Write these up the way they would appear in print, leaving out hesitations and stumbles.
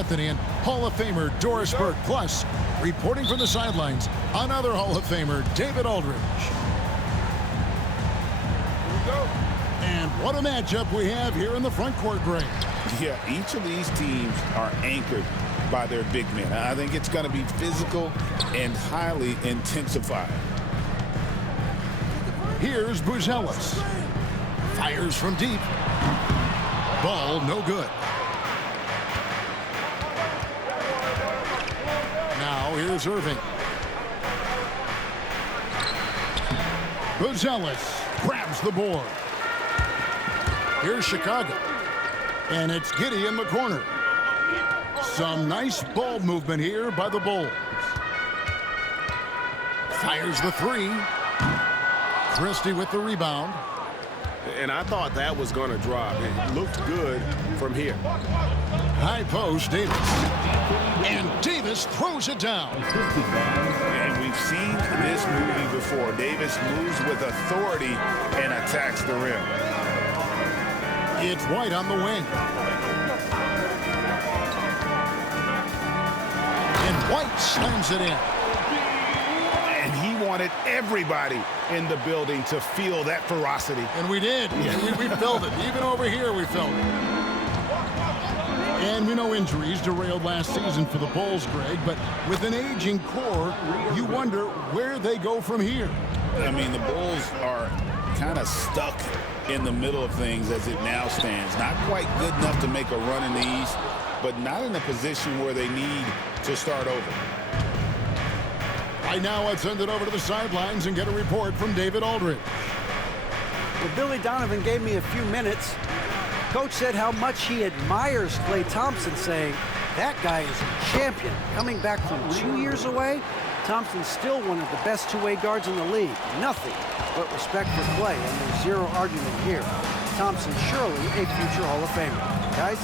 Anthony and Hall of Famer Doris Burke. Plus, reporting from the sidelines, another Hall of Famer, David Aldridge. And what a matchup we have here in the front court, Greg. Yeah, each of these teams are anchored by their big men. I think it's going to be physical and highly intensified. Here's Buzelis. Fires from deep. Ball no good. Now here's Irving. Buzelis grabs the board. Here's Chicago. And it's Giddey in the corner. Some nice ball movement here by the Bulls. Fires the three. Christie with the rebound. And I thought that was going to drop. It looked good from here. High post, Davis. And Davis throws it down. And we've seen this movie before. Davis moves with authority and attacks the rim. It's White on the wing. And White slams it in. And he wanted everybody in the building to feel that ferocity. And we did. Yeah. We felt it. Even over here, we felt it. And we know injuries derailed last season for the Bulls, Greg, but with an aging core, you wonder where they go from here. I mean, the Bulls are kind of stuck in the middle of things as it now stands. Not quite good enough to make a run in the East, but not in a position where they need to start over. Right now, let's send it over to the sidelines and get a report from David Aldridge. Well, Billy Donovan gave me a few minutes. Coach said how much he admires Klay Thompson, saying that guy is a champion. Coming back from 2 years away, Thompson's still one of the best two-way guards in the league. Nothing but respect for Klay, and there's zero argument here. Thompson surely a future Hall of Famer. Guys?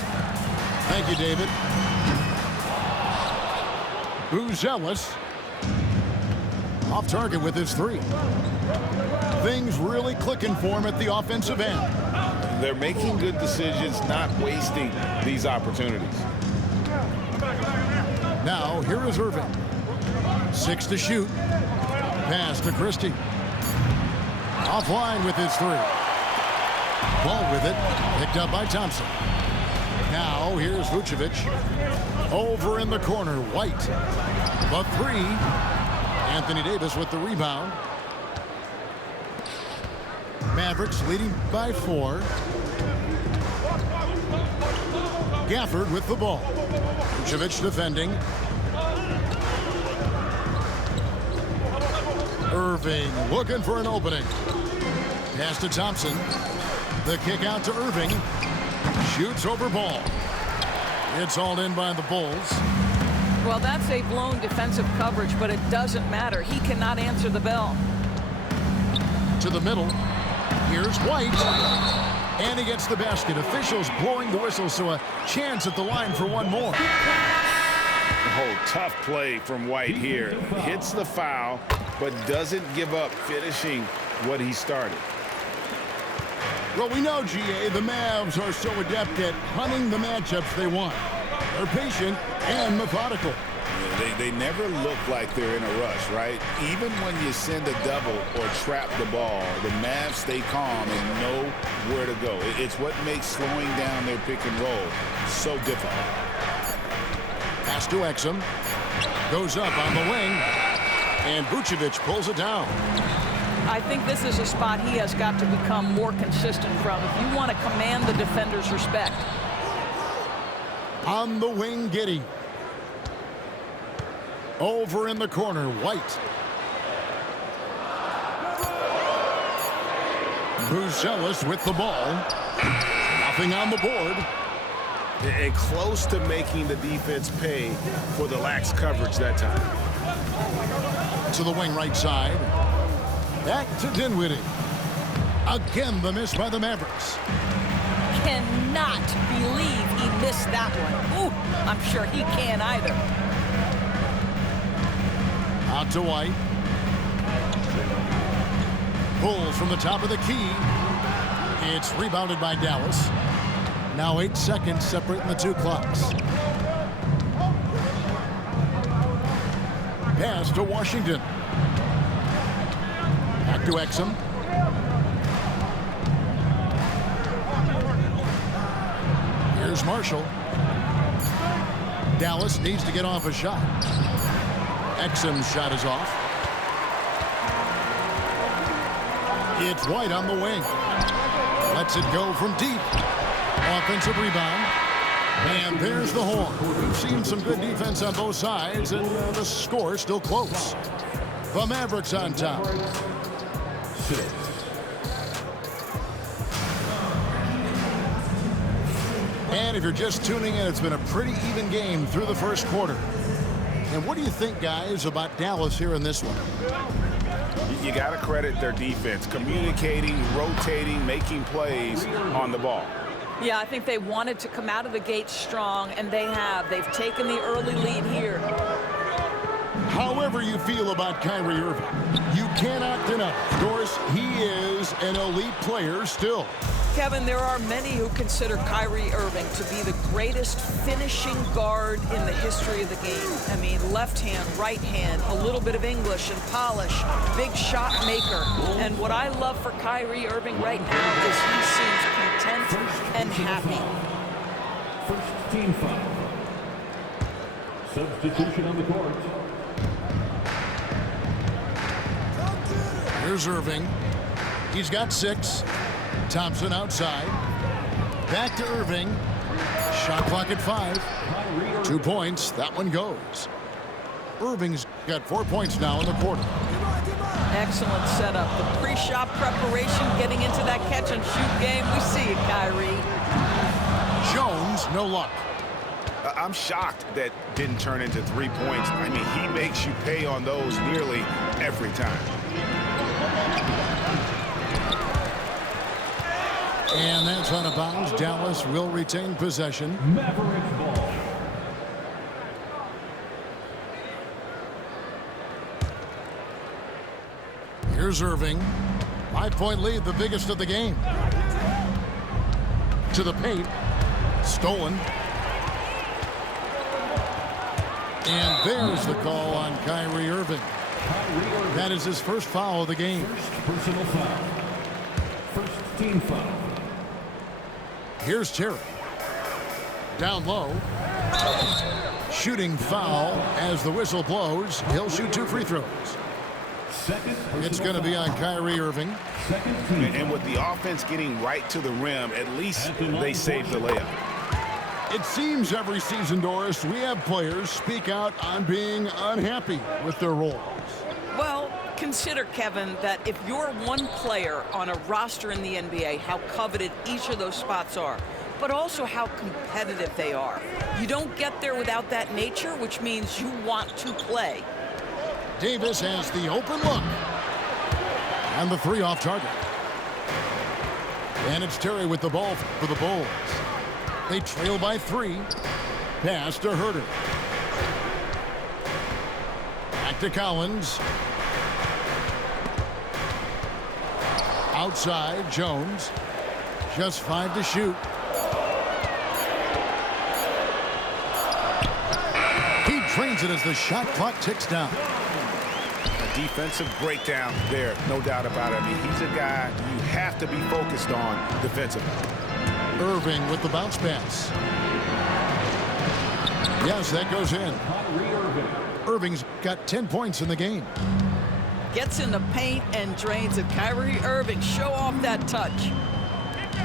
Thank you, David. Buzelis off target with his three. Things really clicking for him at the offensive end. They're making good decisions, not wasting these opportunities. Now, here is Irving. 6 to shoot. Pass to Christie. Offline with his three. Ball with it. Picked up by Thompson. Now, here's Vucevic. Over in the corner, White. The three. Anthony Davis with the rebound. Mavericks leading by 4. Gafford with the ball. Vucevic defending. Irving looking for an opening. Pass to Thompson. The kick out to Irving. Shoots over ball. It's hauled in by the Bulls. Well, that's a blown defensive coverage, but it doesn't matter. He cannot answer the bell. To the middle. Here's White. And he gets the basket. Officials blowing the whistle, so a chance at the line for one more. Oh, tough play from White here. Hits the foul, but doesn't give up finishing what he started. Well, we know, GA, the Mavs are so adept at hunting the matchups they want. They're patient and methodical. They never look like they're in a rush, right? Even when you send a double or trap the ball, the Mavs stay calm and know where to go. It's what makes slowing down their pick and roll so difficult. Pass to Exum. Goes up on the wing. And Vucevic pulls it down. I think this is a spot he has got to become more consistent from if you want to command the defender's respect. On the wing, Giddey. Over in the corner, White. Buzelis with the ball. Nothing on the board. And close to making the defense pay for the lax coverage that time. To the wing right side. Back to Dinwiddie. Again, the miss by the Mavericks. Cannot believe he missed that one. Ooh, I'm sure he can't either. Out to White. Pulls from the top of the key. It's rebounded by Dallas. Now 8 seconds separating the two clocks. Pass to Washington. Back to Exum. Here's Marshall. Dallas needs to get off a shot. Exum's shot is off. It's White on the wing. Lets it go from deep. Offensive rebound. And there's the horn. We've seen some good defense on both sides, and the score still close. The Mavericks on top. And if you're just tuning in, it's been a pretty even game through the first quarter. And what do you think, guys, about Dallas here in this one? You got to credit their defense, communicating, rotating, making plays on the ball. Yeah, I think they wanted to come out of the gate strong, and they have. They've taken the early lead here. However you feel about Kyrie Irving, you cannot deny, of course, he is an elite player still. Kevin, there are many who consider Kyrie Irving to be the greatest finishing guard in the history of the game. I mean, left hand, right hand, a little bit of English and polish, big shot maker. And what I love for Kyrie Irving right now is he seems content and happy. First team foul. Substitution on the court. Here's Irving. He's got 6. Thompson outside. Back to Irving. Shot clock at 5. 2 points. That one goes. Irving's got 4 points now in the quarter. Excellent setup. The pre-shot preparation, getting into that catch-and-shoot game. We see it, Kyrie. Jones, no luck. I'm shocked that didn't turn into 3 points. I mean, he makes you pay on those nearly every time. And that's out of bounds. Dallas will retain possession. Mavericks ball. Here's Irving. 5-point lead, the biggest of the game. To the paint. Stolen. And there's the call on Kyrie Irving. That is his first foul of the game. First personal foul. First team foul. Here's Terry. Down low. Shooting foul as the whistle blows. He'll shoot 2 free throws. It's going to be on Kyrie Irving. And with the offense getting right to the rim, at least they saved the layup. It seems every season, Doris, we have players speak out on being unhappy with their roles. Well, consider, Kevin, that if you're one player on a roster in the NBA, how coveted each of those spots are, but also how competitive they are. You don't get there without that nature, which means you want to play. Davis has the open look. And the 3 off target. And it's Terry with the ball for the Bulls. They trail by 3. Pass to Herter. Back to Collins. Outside, Jones. Just 5 to shoot. He drains it as the shot clock ticks down. A defensive breakdown there, no doubt about it. I mean, he's a guy you have to be focused on defensively. Irving with the bounce pass. Yes, that goes in. Irving's got 10 points in the game. Gets in the paint and drains it. Kyrie Irving, show off that touch.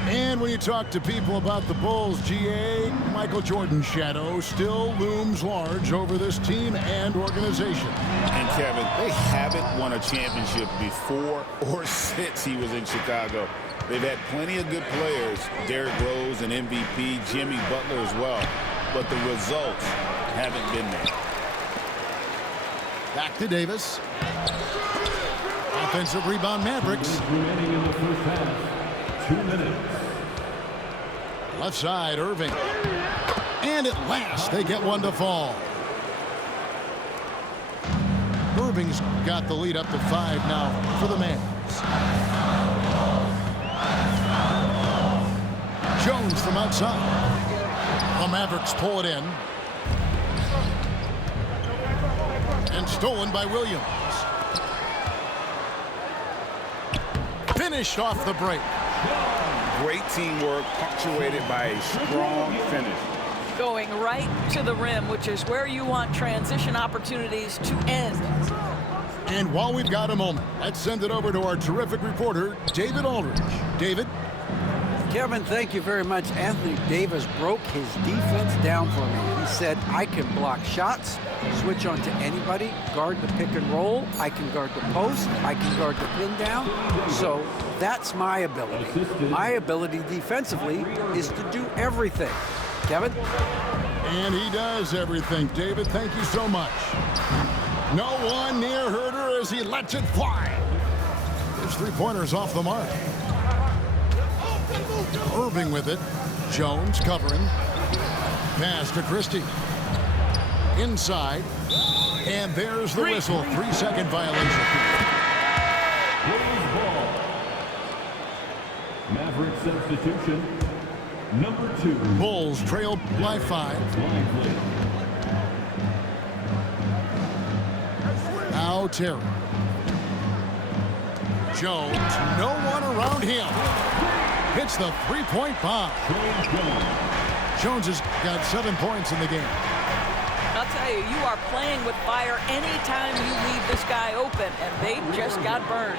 And when you talk to people about the Bulls, GA, Michael Jordan's shadow still looms large over this team and organization. And Kevin, they haven't won a championship before or since he was in Chicago. They've had plenty of good players, Derrick Rose, an MVP, Jimmy Butler as well, but the results haven't been there. Back to Davis. Offensive rebound, Mavericks. Remaining in the first half. 2 minutes. Left side, Irving. And at last, they get one to fall. Irving's got the lead up to 5 now for the Mavs. Jones from outside. The Mavericks pull it in. And stolen by Williams. Finished off the break. Great teamwork punctuated by a strong finish. Going right to the rim, which is where you want transition opportunities to end. And while we've got a moment, let's send it over to our terrific reporter, David Aldridge. David? Kevin, thank you very much. Anthony Davis broke his defense down for me. He said, I can block shots, switch on to anybody, guard the pick and roll, I can guard the post, I can guard the pin down. So that's my ability. My ability defensively is to do everything. Kevin? And he does everything. David, thank you so much. No one near Herder as he lets it fly. His three-pointer's off the mark. Irving with it. Jones covering. Pass to Christie. Inside. And there's the whistle. 3-second violation. Ball. Maverick substitution. Number 2. Bulls trail by 5. Now Terry. Jones, no one around him. Hits the three-point bomb. Jones has got 7 points in the game. I'll tell you, you are playing with fire anytime you leave this guy open, and they just got burned.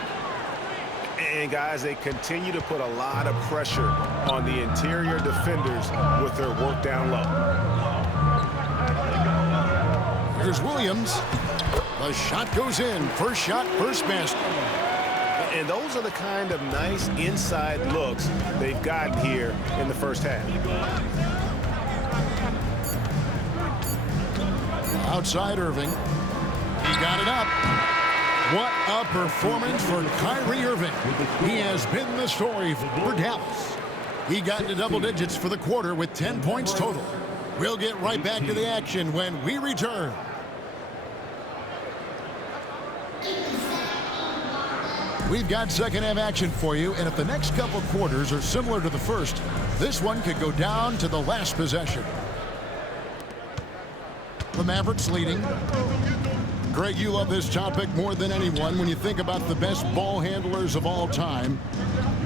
And, guys, they continue to put a lot of pressure on the interior defenders with their work down low. Here's Williams. The shot goes in. First shot, first basket. And those are the kind of nice inside looks they've gotten here in the first half. Outside Irving. He got it up. What a performance for Kyrie Irving. He has been the story for Dallas. He got into double digits for the quarter with 10 points total. We'll get right back to the action when we return. We've got second half action for you, and if the next couple quarters are similar to the first, this one could go down to the last possession. The Mavericks leading. Greg, you love this topic more than anyone when you think about the best ball handlers of all time.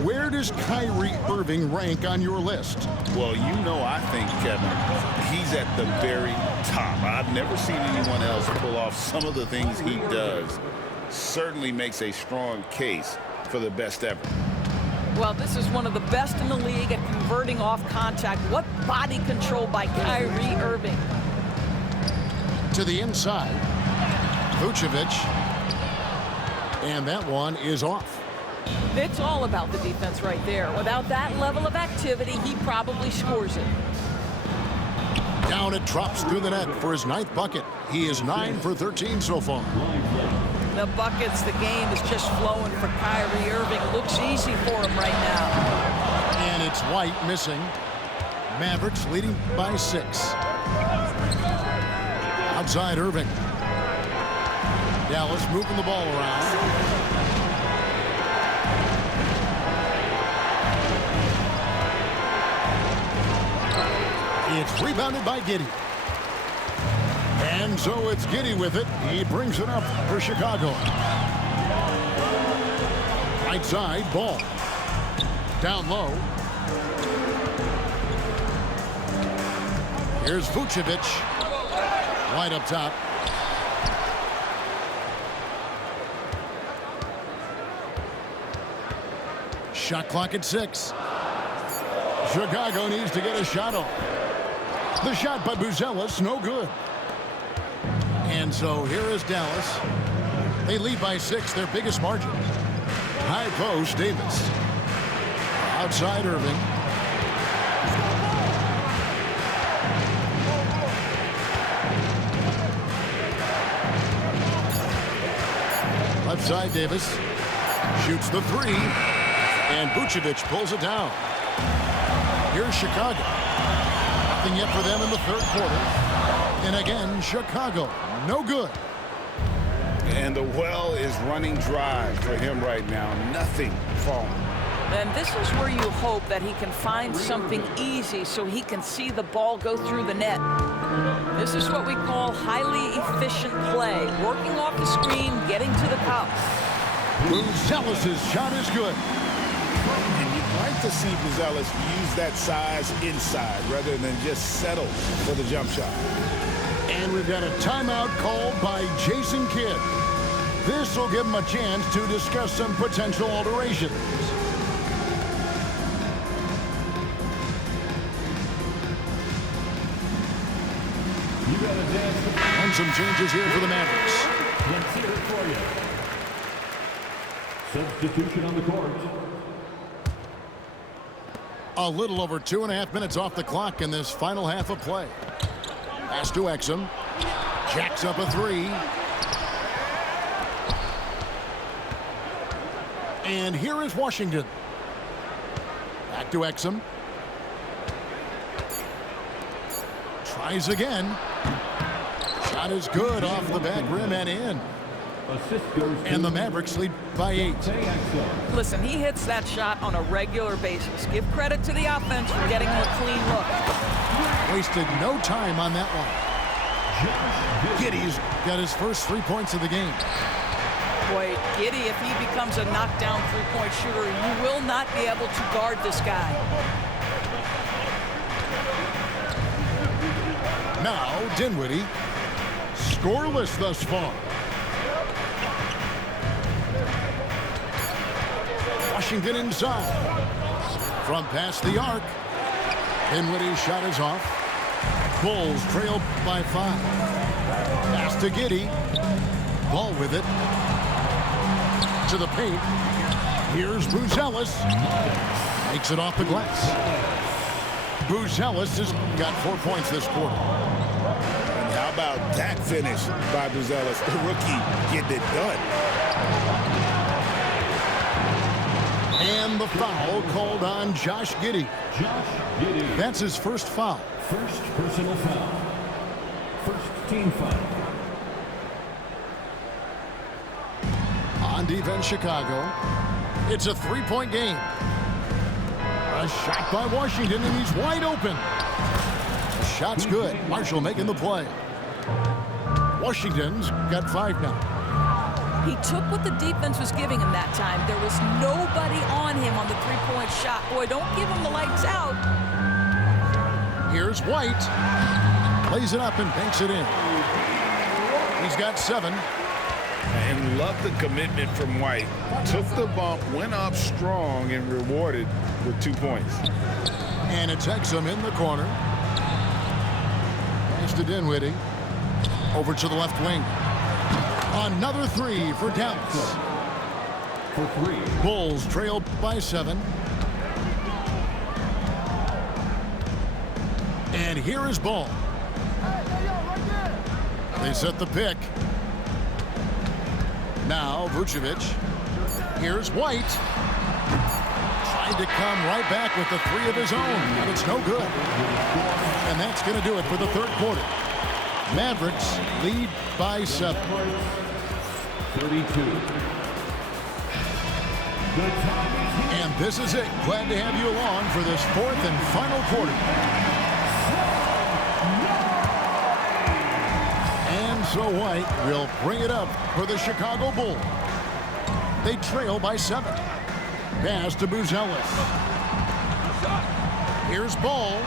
Where does Kyrie Irving rank on your list? Well, you know, I think, Kevin, he's at the very top. I've never seen anyone else pull off some of the things he does. Certainly makes a strong case for the best ever. Well, this is one of the best in the league at converting off contact. What body control by Kyrie Irving. To the inside. Vucevic. And that one is off. It's all about the defense right there. Without that level of activity, he probably scores it. Down it drops through the net for his 9th bucket. He is 9 for 13 so far. The buckets, the game is just flowing for Kyrie Irving. Looks easy for him right now. And it's White missing. Mavericks leading by 6. Outside Irving. Dallas moving the ball around. It's rebounded by Giddey. And so it's Giddey with it. He brings it up for Chicago. Right side, Ball. Down low. Here's Vucevic. White up top. Shot clock at 6. Chicago needs to get a shot off. The shot by Buzelis, no good. And so here is Dallas. They lead by 6, their biggest margin. High post, Davis. Outside Irving. Left side, Davis. Shoots the 3. And Vucevic pulls it down. Here's Chicago. Nothing yet for them in the 3rd quarter. And again, Chicago, no good. And the well is running dry for him right now. Nothing falling. And this is where you hope that he can find something easy so he can see the ball go through the net. This is what we call highly efficient play. Working off the screen, getting to the cup. Buzelis' shot is good. And you'd like to see Buzelis use that size inside rather than just settle for the jump shot. And we've got a timeout called by Jason Kidd. This will give him a chance to discuss some potential alterations. And some changes here for the Mavericks. Let's hear it for you. Substitution on the court. A little over 2.5 minutes off the clock in this final half of play. Pass to Exum. Jacks up a three. And here is Washington. Back to Exum. Tries again. Shot is good off the back rim and in. And the Mavericks lead by 8. Listen, he hits that shot on a regular basis. Give credit to the offense for getting him a clean look. Wasted no time on that one. Giddey's got his first 3 points of the game. Boy, Giddey, if he becomes a knockdown three-point shooter, you will not be able to guard this guy. Now, Dinwiddie. Scoreless thus far. Washington inside. From past the arc. Dinwiddie's shot is off. Bulls trail by 5. Pass to Giddey. Ball with it. To the paint. Here's Buzelis. Makes it off the glass. Buzelis has got 4 points this quarter. And how about that finish by Buzelis? The rookie getting it done. And the foul called on Josh Giddey. That's his first foul. First personal foul. First team foul. On defense, Chicago. It's a 3-point game. A shot by Washington, and he's wide open. The shot's good. Marshall making the play. Washington's got 5 now. He took what the defense was giving him that time. There was nobody on him on the three-point shot. Boy, don't give him the lights out. Here's White. Plays it up and banks it in. He's got 7. And love the commitment from White. Took the bump, went up strong, and rewarded with 2 points. And it takes him in the corner. Pass to Dinwiddie. Over to the left wing. Another 3 for Dallas. For 3. Bulls trail by 7. And here is Ball. They set the pick. Now Vucevic. Here's White. Tried to come right back with the 3 of his own, but it's no good. And that's going to do it for the third quarter. Mavericks lead by 7. 32. And this is it. Glad to have you along for this 4th and final quarter. And so White will bring it up for the Chicago Bulls. They trail by 7. Pass to Buzelis. Here's Ball.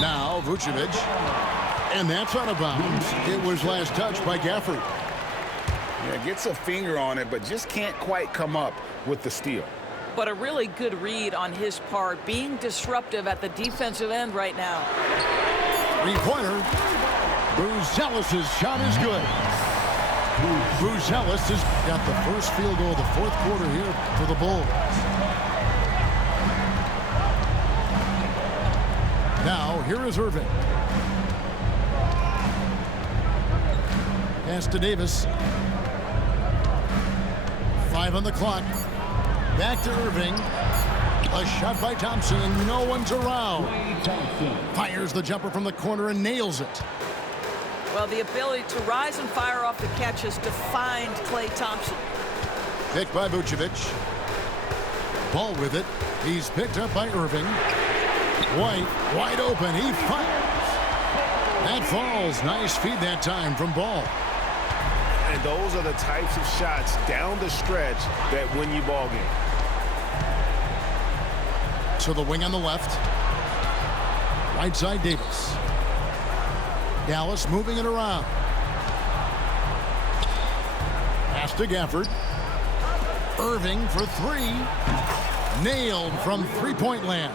Now Vucevic. And that's out of bounds. It was last touched by Gafford. Yeah, gets a finger on it, but just can't quite come up with the steal. But a really good read on his part, being disruptive at the defensive end right now. 3-pointer. Buzelis' shot is good. Buzelis has got the first field goal of the 4th quarter here for the Bulls. Now, here is Irving. Pass to Davis. 5 on the clock. Back to Irving. A shot by Thompson, and no one's around. Fires the jumper from the corner and nails it. Well, the ability to rise and fire off the catch has defined Klay Thompson. Picked by Vucevic. Ball with it. He's picked up by Irving. White, wide open. He fires. That falls. Nice feed that time from Ball. And those are the types of shots down the stretch that win you ball game. To the wing on the left. Right side, Davis. Dallas moving it around. Pass to Gafford. Irving for three. Nailed from three-point land.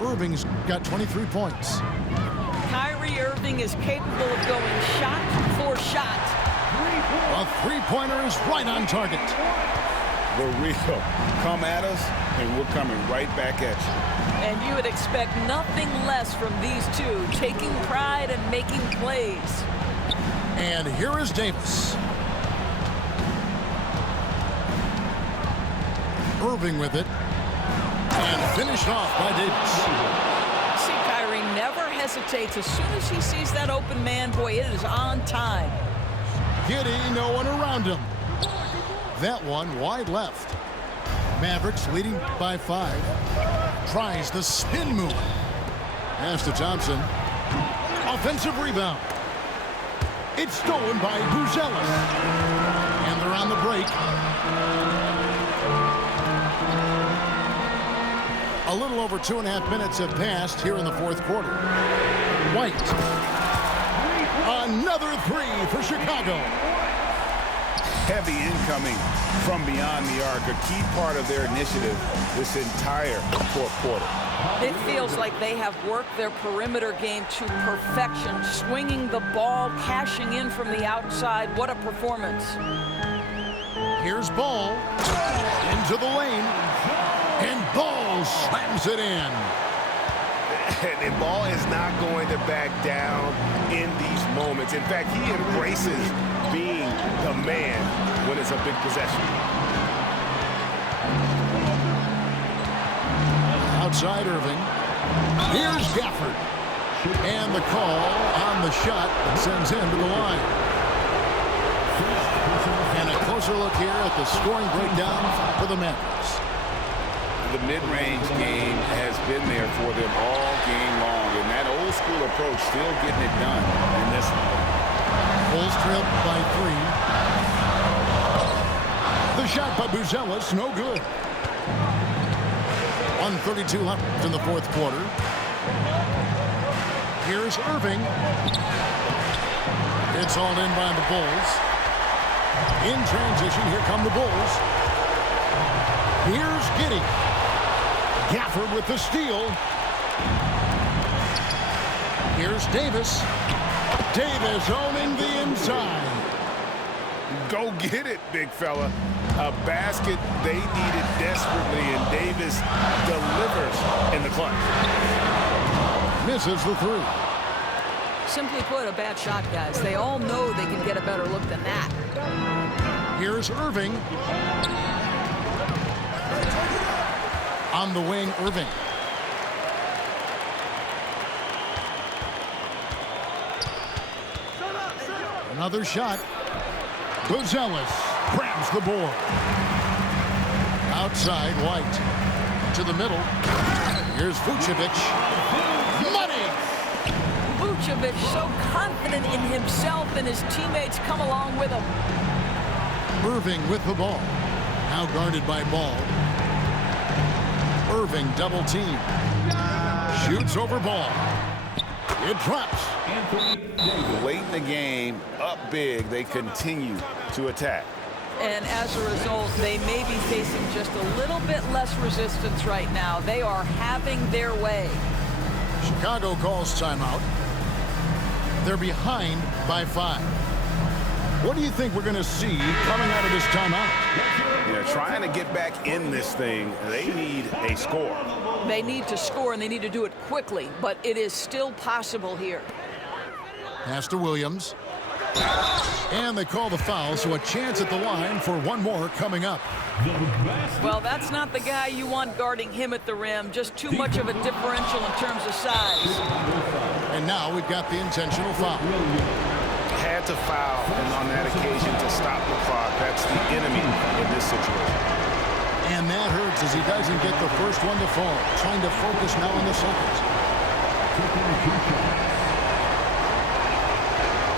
Irving's got 23 points. Kyrie Irving is capable of going shot for shot. A three-pointer is right on target. The real. Come at us, and we're coming right back at you. And you would expect nothing less from these two, taking pride and making plays. And here is Davis. Irving with it. And finished off by Davis. See, Kyrie never hesitates. As soon as he sees that open man, boy, it is on time. Giddy, no one around him. That one wide left. Mavericks leading by 5. Tries the spin move. Pass to Thompson. Offensive rebound. It's stolen by Buzelis. And they're on the break. A little over 2.5 minutes have passed here in the fourth quarter. White. Another three for Chicago. Heavy incoming from beyond the arc, a key part of their initiative this entire fourth quarter. It feels like they have worked their perimeter game to perfection, swinging the ball, cashing in from the outside. What a performance. Here's Ball into the lane, and Ball slams it in. And Ball is not going to back down in these moments. In fact, he embraces being the man when it's a big possession. Outside Irving. Here's Gafford. And the call on the shot that sends him to the line. And a closer look here at the scoring breakdown for the Mavericks. The mid-range game has been there for them all game long, and that old school approach still getting it done in this one. Bulls trail by 3. The shot by Buzelis, no good. 1:32 left in the fourth quarter. Here's Irving. It's hauled in by the Bulls. In transition, here come the Bulls. Here's Giddy. Gafford with the steal. Here's Davis. Davis owning the inside. Go get it, big fella. A basket they needed desperately, and Davis delivers in the clutch. Misses the three. Simply put, a bad shot, guys. They all know they can get a better look than that. Here's Irving. On the wing, Irving. Another shot. Buzelis grabs the board. Outside, White. To the middle. Here's Vucevic. Money! Vucevic so confident in himself, and his teammates come along with him. Irving with the ball. Now guarded by Ball. Irving double team. Shoots over Ball. It drops. Late in the game, up big, they continue to attack. And as a result, they may be facing just a little bit less resistance right now. They are having their way. Chicago calls timeout. They're behind by 5. What do you think we're going to see coming out of this timeout? They're trying to get back in this thing. They need a score. They need to score, and they need to do it quickly, but it is still possible here. Pass to Williams. And they call the foul, so a chance at the line for one more coming up. Well, that's not the guy you want guarding him at the rim. Just too much of a differential in terms of size. And now we've got the intentional foul. Had to foul, and on that occasion to stop the clock. That's the enemy in this situation. And that hurts as he doesn't get the first one to fall. Trying to focus now on the second.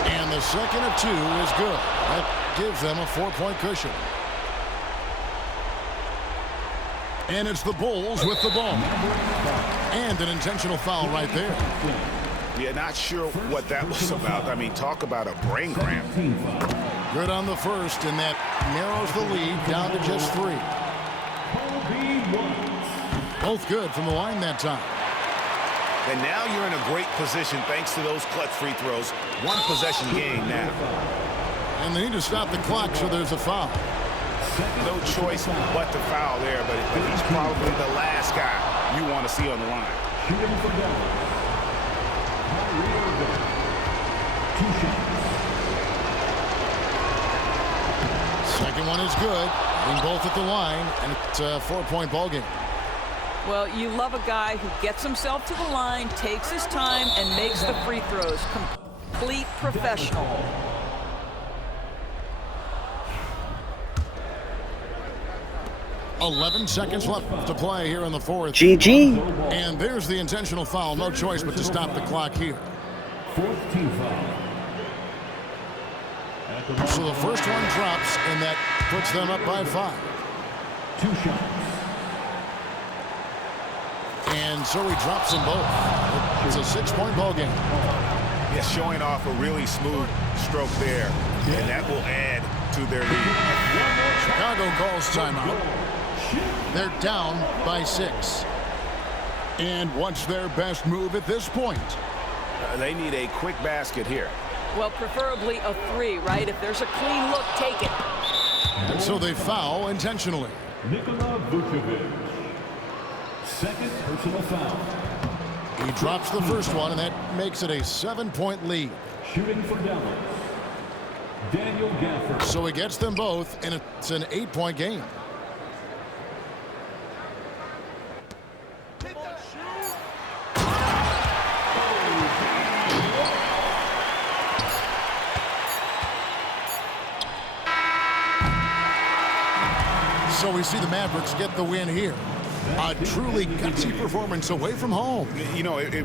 And the second of 2 is good. That gives them a 4-point cushion. And it's the Bulls with the ball. And an intentional foul right there. Yeah, not sure what that was about. I mean, talk about a brain cramp. Good on the first, and that narrows the lead down to just 3. Both good from the line that time. And now you're in a great position thanks to those clutch free throws. 1 possession game now. And they need to stop the clock, so there's a foul. No choice but to foul there, but he's probably the last guy you want to see on the line. Shooting for Dallas. Kyrie Irving. 2 shots. Second one is good. Getting both at the line, and it's a 4-point ball game. Well, you love a guy who gets himself to the line, takes his time, and makes the free throws. Complete professional. .11 seconds left to play here in the 4th. GG. And there's the intentional foul. No choice but to stop the clock here. 4th team foul. So the first one drops, and that puts them up by 5. 2 shots. And so he drops them both. It's a 6-point ball game. Yeah, showing off a really smooth stroke there, and that will add to their lead. Chicago calls timeout. They're down by 6. And what's their best move at this point? They need a quick basket here. Well, preferably a 3, right? If there's a clean look, take it. And so they foul intentionally. Nikola Vucevic. 2nd personal foul. He drops the first one, and that makes it a 7-point lead. Shooting for Dallas. Daniel Gafford. So he gets them both, and it's an 8-point game. So we see the Mavericks get the win here. A truly gutsy performance away from home. You know, it